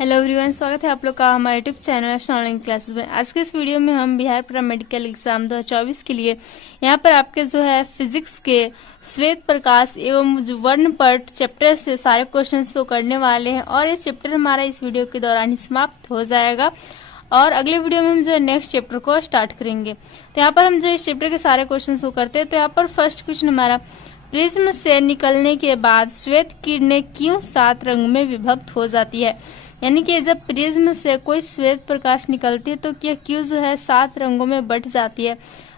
Hello everyone, स्वागत है आप लोग का हमारे यूट्यूब चैनल ऑनलाइन क्लासेस में। आज के इस वीडियो में हम बिहार पैरामेडिकल एग्जाम 2024 के लिए यहाँ पर आपके जो है फिजिक्स के श्वेत प्रकाश एवं वर्णपट चैप्टर से सारे क्वेश्चंस को करने वाले हैं और ये चैप्टर हमारा इस वीडियो के दौरान ही समाप्त हो जाएगा और अगले वीडियो में हम जो है नेक्स्ट चैप्टर को स्टार्ट करेंगे। तो यहाँ पर हम जो इस चैप्टर के सारे क्वेश्चन को करते हैं। तो यहाँ पर फर्स्ट क्वेश्चन हमारा, प्रिज्म से निकलने के बाद श्वेत किरणें क्यों 7 रंग में विभक्त हो जाती है। यानी कि जब प्रिज्म से कोई श्वेत प्रकाश निकलती है तो क्या क्यों जो है 7 रंगों में बट जाती है।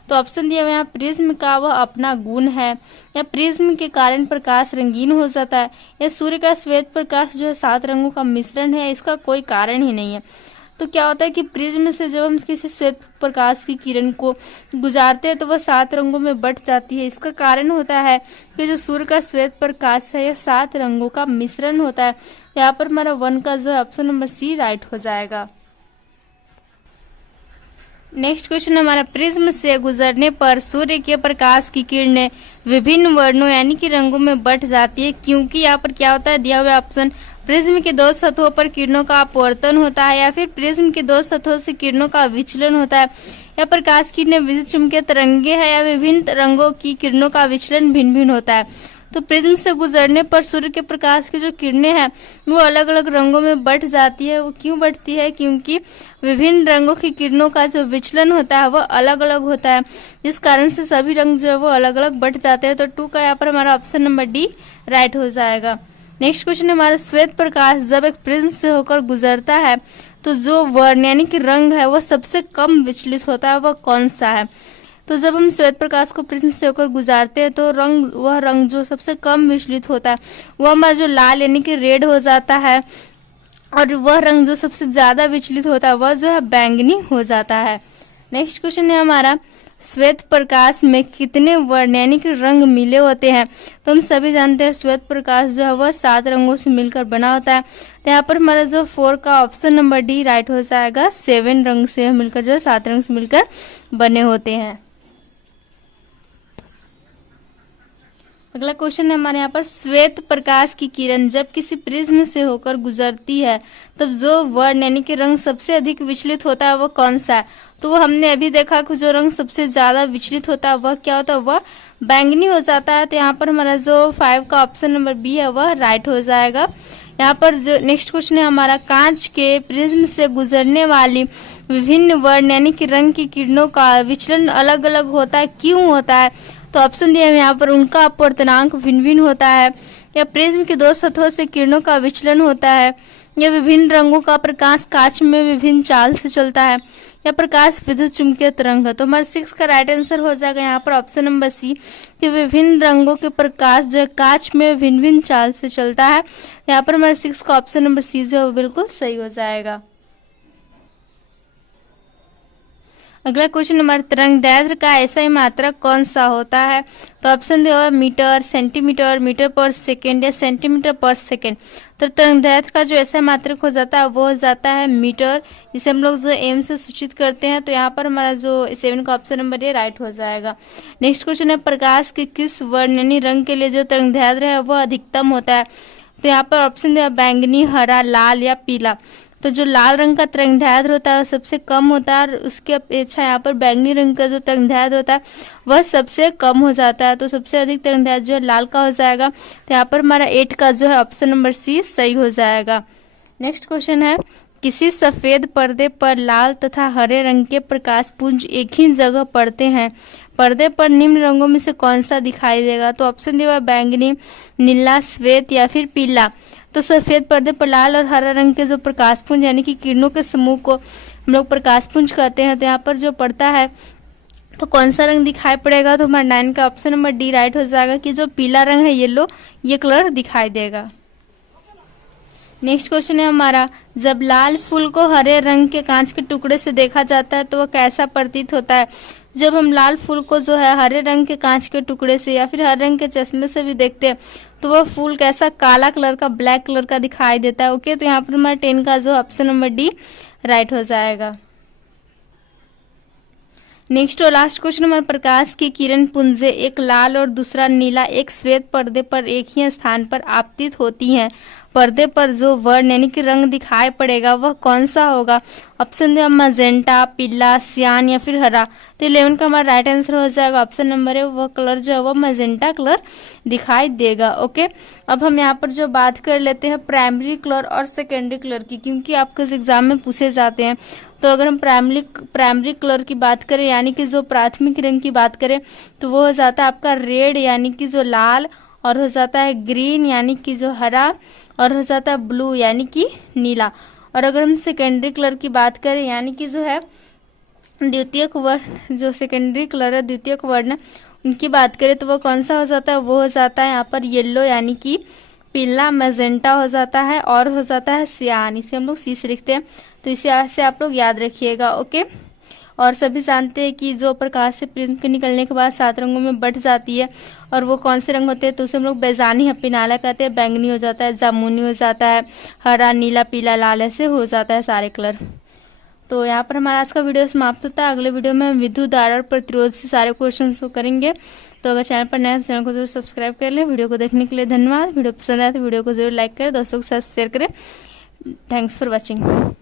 तो ऑप्शन दिया हुआ है, प्रिज्म का वह अपना गुण है, या प्रिज्म के कारण प्रकाश रंगीन हो जाता है, या सूर्य का श्वेत प्रकाश जो है 7 रंगों का मिश्रण है, इसका कोई कारण ही नहीं है। तो क्या होता है कि प्रिज्म से जब हम किसी श्वेत प्रकाश की किरण को गुजारते हैं तो वह 7 रंगों में बट जाती है। इसका कारण होता है कि जो सूर्य का श्वेत प्रकाश है यह 7 रंगों का मिश्रण होता है। यहाँ पर हमारा 1 का जो है ऑप्शन नंबर सी राइट हो जाएगा। नेक्स्ट क्वेश्चन हमारा, प्रिज्म से गुजरने पर सूर्य के प्रकाश की किरणें विभिन्न वर्णों यानी कि रंगों में बट जाती है, क्योंकि यहाँ पर क्या होता है दिया हुआ ऑप्शन, प्रिज्म के 2 सतहों पर किरणों का अपवर्तन होता है, या फिर प्रिज्म के 2 सतहों से किरणों का विचलन होता है, या प्रकाश किरणें विद्युत चुम्बकीय तरंगे है, या विभिन्न रंगों की किरणों का विचलन भिन्न भिन्न होता है। तो प्रिज्म से गुजरने पर सूर्य के प्रकाश की जो किरणें हैं वो अलग अलग रंगों में बट जाती है। वो क्यों बढ़ती है, क्योंकि विभिन्न रंगों की किरणों का जो विचलन होता है वह अलग अलग होता है, जिस कारण से सभी रंग जो है वो अलग अलग बट जाते हैं। तो 2 का यहाँ पर हमारा ऑप्शन नंबर डी राइट हो जाएगा। नेक्स्ट क्वेश्चन है हमारा, श्वेत प्रकाश जब एक प्रिज्म से होकर गुजरता है तो जो वर्ण यानी कि रंग है वह सबसे कम विचलित होता है, वह कौन सा है। तो जब हम श्वेत प्रकाश को प्रिज्म से होकर गुजारते हैं तो वह रंग जो सबसे कम विचलित होता है वह हमारा जो लाल यानी कि रेड हो जाता है, और वह रंग जो सबसे ज्यादा विचलित होता है वह जो है बैंगनी हो जाता है। नेक्स्ट क्वेश्चन है हमारा, श्वेत प्रकाश में कितने वर्ण यानी कि रंग मिले होते हैं। तो हम सभी जानते हैं श्वेत प्रकाश जो है वह 7 रंगों से मिलकर बना होता है। तो यहाँ पर हमारा जो 4 का ऑप्शन नंबर डी राइट हो जाएगा। 7 रंग से मिलकर जो 7 रंग से मिलकर बने होते हैं। अगला क्वेश्चन है हमारे यहाँ पर, श्वेत प्रकाश की किरण जब किसी प्रिज्म से होकर गुजरती है तब जो वर्ण यानी कि रंग सबसे अधिक विचलित होता है वो कौन सा है। तो वो हमने अभी देखा कि जो रंग सबसे ज्यादा विचलित होता है वह क्या होता है, वह बैंगनी हो जाता है। तो यहाँ पर हमारा जो 5 का ऑप्शन नंबर बी है वह राइट हो जाएगा। यहाँ पर जो नेक्स्ट क्वेश्चन है हमारा, कांच के प्रिज्म से गुजरने वाली विभिन्न वर्ण यानी कि रंग की किरणों का विचलन अलग अलग होता है, क्यों होता है। तो ऑप्शन दिया है यहाँ पर, उनका अपवर्तनांक भिन्न भिन्न होता है, या प्रिज्म की 2 सतहों से किरणों का विचलन होता है, या विभिन्न रंगों का प्रकाश कांच में विभिन्न चाल से चलता है, या प्रकाश विद्युत चुम्बकीय तरंग है। तो हमारा 6 का राइट आंसर हो जाएगा यहाँ पर ऑप्शन नंबर सी, कि विभिन्न रंगों के प्रकाश जो है कांच में भिन्न भिन्न चाल से चलता है। यहाँ पर हमारा 6 का ऑप्शन नंबर सी जो है वो बिल्कुल सही हो जाएगा। अगला क्वेश्चन हमारे, तरंगदैर्घ्य का ऐसा ही मात्रक कौन सा होता है। तो ऑप्शन दिया हुआ मीटर, सेंटीमीटर, मीटर पर सेकेंड, या सेंटीमीटर पर सेकेंड। तो तरंगदैर्घ्य का जो ऐसा मात्रक हो जाता है वो हो जाता है मीटर, जिसे हम लोग जो एम से सूचित करते हैं। तो यहाँ पर हमारा जो 7 का ऑप्शन नंबर ए राइट हो जाएगा। नेक्स्ट क्वेश्चन है, प्रकाश के किस वर्ण यानी रंग के लिए जो तरंगदैर्घ्य है वह अधिकतम होता है। तो यहाँ पर ऑप्शन दिया बैंगनी, हरा, लाल या पीला। तो जो लाल रंग का तरंगदैर्घ्य होता है सबसे कम होता है, और उसके अपेक्षा यहाँ पर बैंगनी रंग का जो तरंगदैर्घ्य होता है वह सबसे कम हो जाता है। तो सबसे अधिक तरंगदैर्घ्य जो है लाल का हो जाएगा। तो यहाँ पर हमारा 8 का जो है ऑप्शन नंबर सी सही हो जाएगा। नेक्स्ट क्वेश्चन है, किसी सफेद पर्दे पर लाल तथा हरे रंग के प्रकाश पुंज एक ही जगह पड़ते हैं, पर्दे पर निम्न रंगों में से कौन सा दिखाई देगा। तो ऑप्शन दिया बैंगनी, नीला, श्वेत या फिर पीला। तो सफेद पर्दे पर लाल और हरा रंग के जो प्रकाश पुंज यानी कि किरणों के समूह को हम लोग प्रकाश पुंज कहते हैं। तो यहाँ पर जो पड़ता है तो कौन सा रंग दिखाई पड़ेगा। तो हमारा 9 का ऑप्शन नंबर डी राइट हो जाएगा, कि जो पीला रंग है येलो, ये कलर दिखाई देगा। नेक्स्ट क्वेश्चन है हमारा, जब लाल फूल को हरे रंग के कांच के टुकड़े से देखा जाता है तो वह कैसा प्रतीत होता है। जब हम लाल फूल को जो है हरे रंग के कांच के टुकड़े से या फिर हरे रंग के चश्मे से भी देखते हैं तो वह फूल कैसा काला कलर का, ब्लैक कलर का दिखाई देता है। ओके, तो यहाँ पर हमारा 10 का जो ऑप्शन नंबर डी राइट हो जाएगा। नेक्स्ट और लास्ट क्वेश्चन हमारे, प्रकाश की किरण पुंजे एक लाल और दूसरा नीला एक श्वेत पर्दे पर एक ही स्थान पर आपतित होती हैं, पर्दे पर जो वर्ण यानी कि रंग दिखाई पड़ेगा वह कौन सा होगा। ऑप्शन दे मजेंटा, पीला, सियान या फिर हरा। तो 11 का हमारा राइट आंसर हो जाएगा ऑप्शन नंबर है, वह कलर जो है वह मजेंटा कलर दिखाई देगा। ओके, अब हम यहाँ पर जो बात कर लेते हैं प्राइमरी कलर और सेकेंडरी कलर की, क्योंकि आपके एग्जाम में पूछे जाते हैं। तो अगर हम प्राइमरी कलर की बात करें यानी कि जो प्राथमिक रंग की बात करें तो वो हो जाता है आपका रेड यानी कि जो लाल, और हो जाता है ग्रीन यानी कि जो हरा, और हो जाता है ब्लू यानी कि नीला। और अगर हम सेकेंडरी कलर की बात करें यानी कि जो है द्वितीयक वर्ण, जो सेकेंडरी कलर है द्वितीयक वर्ण उनकी बात करें तो वो कौन सा हो जाता है, वो हो जाता है यहाँ पर येलो यानी कि पीला, मैजेंटा हो जाता है, और हो जाता है सियान, इसे हम लोग सी से लिखते हैं। तो इसे से आप लोग याद रखिएगा। ओके, और सभी जानते हैं कि जो प्रकाश से प्रिज्म के निकलने के बाद 7 रंगों में बट जाती है, और वो कौन से रंग होते हैं, तो उसे हम लोग बैजानी हपीनाला कहते हैं। बैंगनी हो जाता है, जामुनी हो जाता है, हरा, नीला, पीला, लाल, ऐसे हो जाता है सारे कलर। तो यहाँ पर हमारा आज का वीडियो समाप्त होता है। अगले वीडियो में हम विद्युत धारा और प्रतिरोध से सारे क्वेश्चन को करेंगे। तो अगर चैनल पर नया है तो चैनल को जरूर सब्सक्राइब कर लें। वीडियो को देखने के लिए धन्यवाद। वीडियो पसंद आए तो वीडियो को जरूर लाइक करें, दोस्तों के साथ शेयर करें। Thanks for watching.